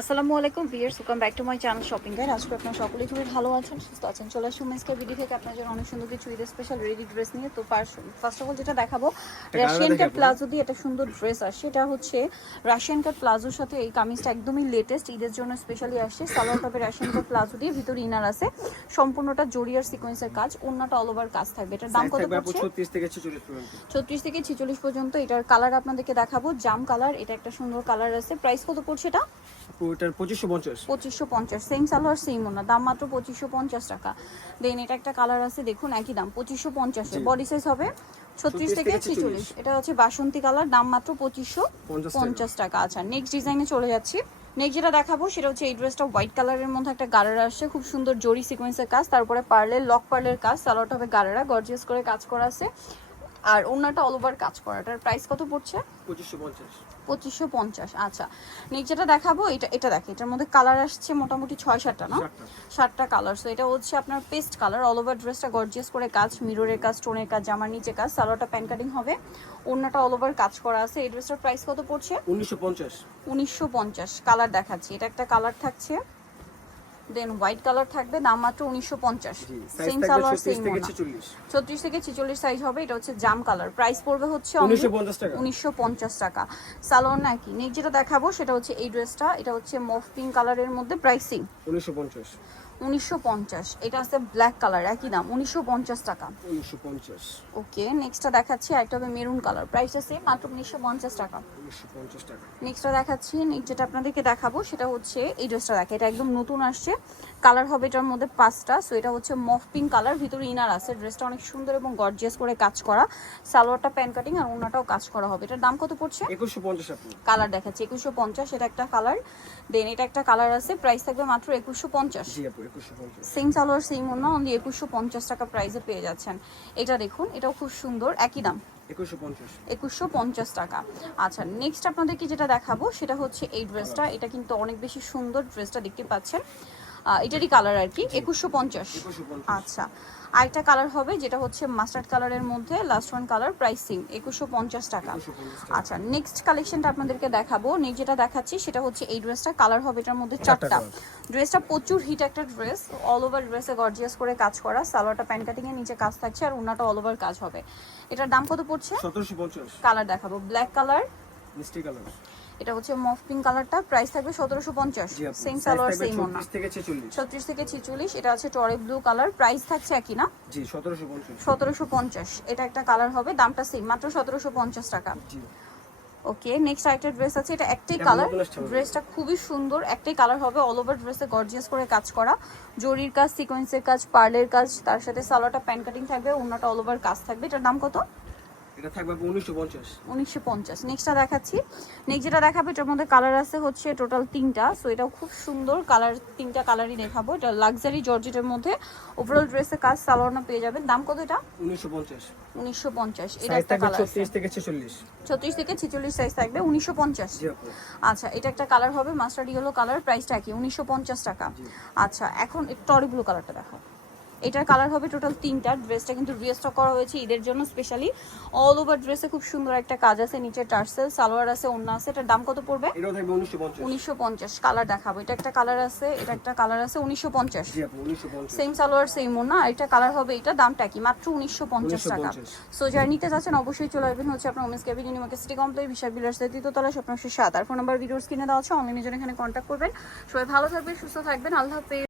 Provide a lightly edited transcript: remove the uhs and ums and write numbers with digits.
আসসালামু আলাইকুম viewers, welcome back to my channel shopping guide. আজকে আপনারা সকলেই খুবই ভালো আছেন, সুস্থ আছেন। চলে আসুন মেসকে ভিডিও থেকে আপনার জন্য অনেক সুন্দর কিছু ঈদের স্পেশাল রেডি ড্রেস নিয়ে। তো ফার্স্ট অফ অল যেটা দেখাবো, রাশিয়ান কাট প্লাজো দিয়ে একটা সুন্দর ড্রেস আসছে। এটা হচ্ছে রাশিয়ান কাট প্লাজোর সাথে এই কামিজটা একদমই লেটেস্ট, ঈদের জন্য স্পেশালি আসছে। সালোয়ার টপে রাশিয়ান কাট প্লাজো দিয়ে ভিতরে ইনার আছে, সম্পূর্ণটা জড়িয়ার সিকোয়েন্সের কাজ, ওন্নাটা অল ওভার কাজ থাকবে। এটার দাম কত পড়ছে? 36 থেকে 46 পর্যন্ত। 36 থেকে 46 পর্যন্ত। এটার কালার আপনাদেরকে দেখাবো, জাম কালার। এটা একটা সুন্দর কালার আছে। প্রাইস কত পড়ছে এটা? ওটার 2550। 2550, সেম সালোয়ার সেম ওনা, দাম মাত্র 2550 টাকা। দেন এটা একটা কালার আছে, দেখুন একই দাম 2550। বডি সাইজ হবে 36 থেকে 46। এটা হচ্ছে বাসন্তী কালার, দাম মাত্র 2550 টাকা। আচ্ছা, নেক্সট ডিজাইনে চলে যাচ্ছি। নেক্সট যেটা দেখাবো সেটা হচ্ছে এই ড্রেসটা হোয়াইট কালারের মধ্যে একটা গারারা আসছে, খুব সুন্দর জরি সিকোয়েন্সের কাজ, তারপরে পার্লের লক পার্লের কাজ, সালোয়ারটা হবে গারারা, গর্জিয়াস করে কাজ করা আছে, আর ওন্নাটা অল ওভার কাজ করা। এটার প্রাইস কত পড়ছে? 2550। আচ্ছা, নেক্সট যেটা দেখাবো এটা দেখে, এটার মধ্যে কালার আসছে মোটামুটি 6-7টা না, 7টা কালার। সো এটা হচ্ছে আপনার পেস্ট কালার, অল ওভার ড্রেসটা গর্জিয়াস করে কাজ, মিররের কাজ, স্টোনের কাজ, জামার নিচে কাজ, সালোয়ারটা প্যান কাটিং হবে, ওন্নাটা অল ওভার কাজ করা আছে। এই ড্রেসটার প্রাইস কত পড়ছে? 1950। কালার দেখাচ্ছি, এটা একটা কালার থাকছে, দেন হোয়াইট কালার থাকবে, দাম মাত্র 1950। সেম সালোয়ার সেম ওনা, 36 থেকে 46 সাইজ হবে। এটা হচ্ছে জাম কালার, প্রাইস পড়বে হচ্ছে 1950 টাকা। সালোয়ার নাকি। নেক্সট যেটা দেখাবো সেটা হচ্ছে এই ড্রেসটা, এটা হচ্ছে মফ পিঙ্ক কালারের মধ্যে, প্রাইসিং 1950। এটা আছে ব্ল্যাক কালার, একই দাম 1950 টাকা। 1950। ওকে, নেক্সটটা দেখাচ্ছি, একটা হবে মেরুন কালার, প্রাইস আছে মাত্র 1950 টাকা। 1950 টাকা। নেক্সটটা দেখাচ্ছি, নেক্সট যেটা আপনাদেরকে দেখাবো সেটা হচ্ছে এই ড্রেসটা দেখে, এটা একদম নতুন আসছে, কালার হবে এটার মধ্যে 5টা। সো এটা হচ্ছে মফ পিঙ্ক কালার, ভিতরে ইনার আছে, ড্রেসটা অনেক সুন্দর এবং গর্জিয়াস করে কাজ করা, সালোয়ারটা প্যান কাটিং আর ওন্নাটাও কাজ করা হবে। এটার দাম কত পড়ছে? 2150 আপনি। কালার দেখাচ্ছি 2150, এটা একটা কালার। দেন এটা একটা কালার আছে, প্রাইস থাকবে মাত্র 2150। জি আপু, 2150। সেম সালোয়ার সেম ওন্না, অনলি 2150 টাকা প্রাইসে পেয়ে যাচ্ছেন। এটা দেখুন, এটাও খুব সুন্দর, একই দাম 2150 টাকা। আচ্ছা, নেক্সট আপনাদেরকে যেটা দেখাবো সেটা হচ্ছে এই ড্রেসটা, এটা কিন্তু অনেক বেশি সুন্দর, ড্রেসটা দেখতে পাচ্ছেন, এটারই কালার আর কি 2150। আচ্ছা, আরেকটা কালার হবে যেটা হচ্ছে মাস্টার্ড কালারের মধ্যে, লাস্ট ওয়ান কালার, প্রাইসিং 2150 টাকা। আচ্ছা, নেক্সট কালেকশনটা আপনাদেরকে দেখাবো। নেক্সট যেটা দেখাচ্ছি সেটা হচ্ছে এই ড্রেসটা, কালার হবে এটার মধ্যে 4টা। ড্রেসটা প্রচুর হিট একটা ড্রেস, অল ওভার ড্রেসে গর্জিয়াস করে কাজ করা, সালোয়ারটা প্যান কাটিং এর নিচে কাজ থাকছে, আর ওন্নাটা অল ওভার কাজ হবে। এটার দাম কত পড়ছে? 1750। কালার দেখাবো, ব্ল্যাক কালার, মিষ্টি কালার। এটা হচ্ছে মফ পিঙ্ক কালারটা, প্রাইস থাকবে 1750। সেম সালোয়ার সেম ওন্না, 36 থেকে 46। 36 থেকে 46। এটা আছে টরে ব্লু কালার, প্রাইস থাকছে একই না? জি 1750। 1750। এটা একটা কালার হবে, দামটা সেম, মাত্র 1750 টাকা। জি। ওকে, নেক্সট আরেকটা ড্রেস আছে, এটা একটাই কালার, ড্রেসটা খুবই সুন্দর, একটাই কালার হবে, অল ওভার ড্রেসে গর্জিয়াস করে কাজ করা, জরির কাজ, সিকোয়েন্সের কাজ, পার্লের কাজ, তার সাথে সালোয়ারটা প্যান কাটিং থাকবে, ওন্নাটা অল ওভার কাজ থাকবে। এটার দাম কত? এটা থাকবে 1950। 1950। নেক্সটটা দেখাচ্ছি। নেক্সট যেটা দেখাবো এটার মধ্যে কালার আছে হচ্ছে টোটাল 3টা। সো এটাও খুব সুন্দর কালার, 3টা কালারই দেখাবো। এটা লাক্সারি জর্জেটের মধ্যে, ওভারঅল ড্রেসের কাজ, সালোয়ারটা পেয়ে যাবেন। দাম কত এটা? 1950। 1950। এটা সাইজ একটা থাকবে কালার 36 থেকে 46। 36 থেকে 46 সাইজ থাকবে, 1950। জি আপু। আচ্ছা, এটা একটা কালার হবে মাস্টার্ড ইয়েলো কালার, প্রাইসটা কি? 1950 টাকা। আচ্ছা, এখন টরি ব্লু কালারটা দেখো, এটার কালার হবে টোটাল 3টা। ড্রেসটা কিন্তু রিস্টক করা হয়েছে ঈদের জন্য স্পেশালি, অল ওভার ড্রেসে খুব সুন্দর একটা কাজ আছে, নিচে টার্সেল, সালোয়ার আছে, ওন্না আছে। এটার দাম কত পড়বে? এটাও থাকবে 1950। 1950। কালার দেখাবো, এটা একটা কালার আছে, এটা একটা কালার আছে, 1950। জি আপু, 1950। সেম সালোয়ার সেম ওন্না, আর এটা কালার হবে, এটা দামটা কি? মাত্র 1950 টাকা। সো যারা নিতে যাচ্ছেন অবশ্যই চলে আসবেন হচ্ছে আপনার women's cabin university city complex, Bishal Bilas 3য় তলা, স্বপ্ন 7। আর ফোন নাম্বার ভিডিওর স্ক্রিনে দেওয়া আছে, অনলাইনে জন্য এখানে কন্ট্যাক্ট করবেন। সবাই ভালো থাকবেন, সুস্থ থাকবেন, আল্লাহ হাফেজ।